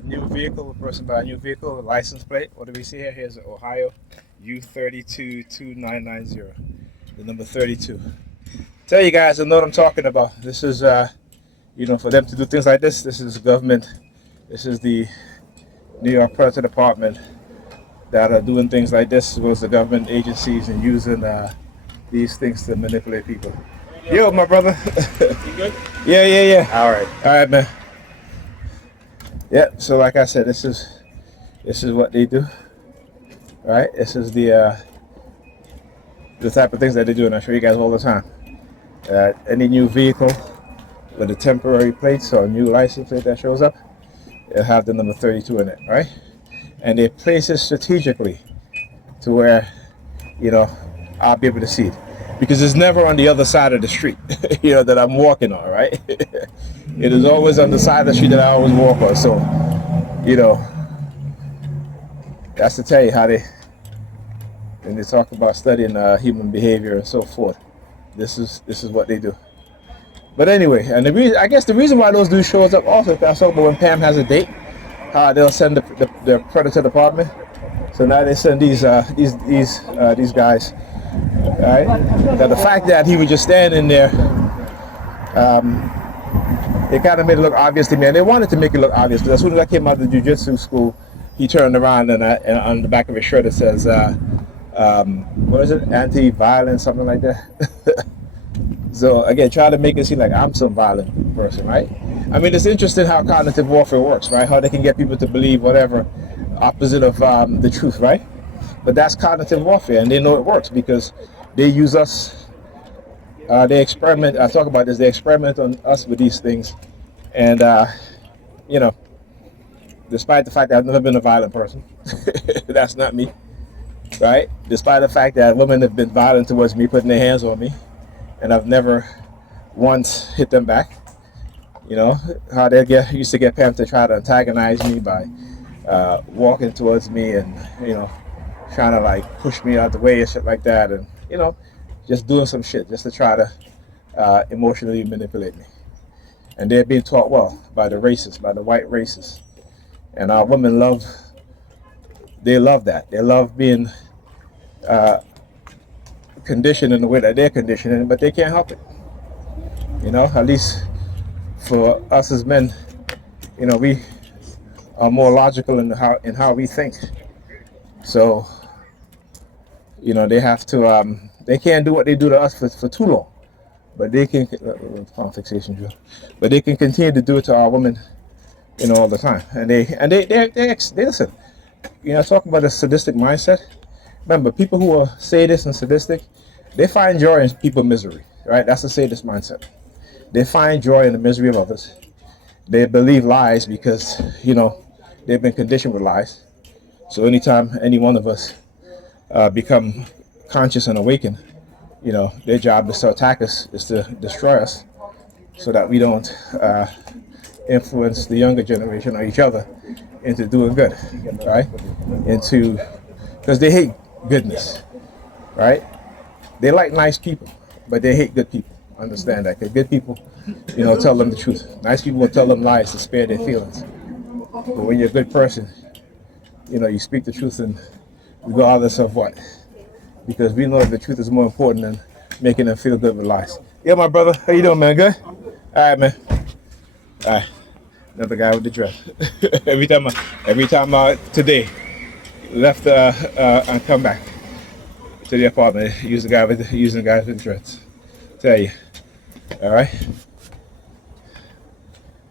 a new vehicle, a person buy a new vehicle, a license plate. What do we see here? Here's Ohio U322990, the number 32. Tell you guys, I know what I'm talking about. This is, for them to do things like this is government. This is the New York Predator Department that are doing things like this, as well as the government agencies, and using these things to manipulate people. Yo, my brother. You good? Yeah. All right. All right, man. Yep. So, like I said, this is what they do. Right. This is the type of things that they do, and I show you guys all the time. Any new vehicle with a temporary plate or a new license plate that shows up, it'll have the number 32 in it, right? And they place it strategically to where, I'll be able to see it. Because it's never on the other side of the street, that I'm walking on, right? It is always on the side of the street that I always walk on. So, that's to tell you how when they talk about studying human behavior and so forth, this is what they do. But anyway, and I guess the reason why those dudes shows up also, if I talk about when Pam has a date, they'll send the predator department. So now they send these guys. Right? Now the fact that he was just standing there, it kind of made it look obvious to me, and they wanted to make it look obvious. Because as soon as I came out of the jiu-jitsu school, he turned around and on the back of his shirt it says, what is it? Anti-violence, something like that. So again, try to make it seem like I'm some violent person, right? I mean, it's interesting how cognitive warfare works, right? How they can get people to believe whatever opposite of the truth, right? But that's cognitive warfare, and they know it works because they use us. They experiment. I talk about this. They experiment on us with these things, and despite the fact that I've never been a violent person, that's not me, right? Despite the fact that women have been violent towards me, putting their hands on me, and I've never once hit them back. How they used to get Pam to try to antagonize me by walking towards me and trying to like push me out the way and shit like that, and just doing some shit just to try to emotionally manipulate me. And they're being taught well by the racists, by the white racists. And our women love that. They love being conditioned in the way that they're conditioned, but they can't help it. At least for us as men, we are more logical in how we think. So, they have to, they can't do what they do to us for too long, but they can, fixation drill, but they can continue to do it to our women, all the time. And they listen, talking about the sadistic mindset. Remember, people who are sadists and sadistic, they find joy in people's misery, right? That's the sadist mindset. They find joy in the misery of others. They believe lies because, they've been conditioned with lies. So anytime any one of us become conscious and awaken, their job is to attack us, is to destroy us, so that we don't influence the younger generation or each other into doing good, right? Because they hate goodness, right? They like nice people, but they hate good people. Understand that? Because good people, tell them the truth. Nice people will tell them lies to spare their feelings. But when you're a good person, you speak the truth, and regardless of what, because we know the truth is more important than making them feel good with lies. Yeah, my brother, how you doing, man? Good? All right, man. All right, another guy with the dress. every time today left and come back to the apartment, using guys with the dreads. Tell you. All right.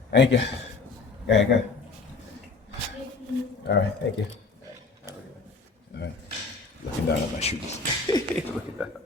Thank you. Okay, good. All right, thank you. All right. Looking down at my shoes. Look at that.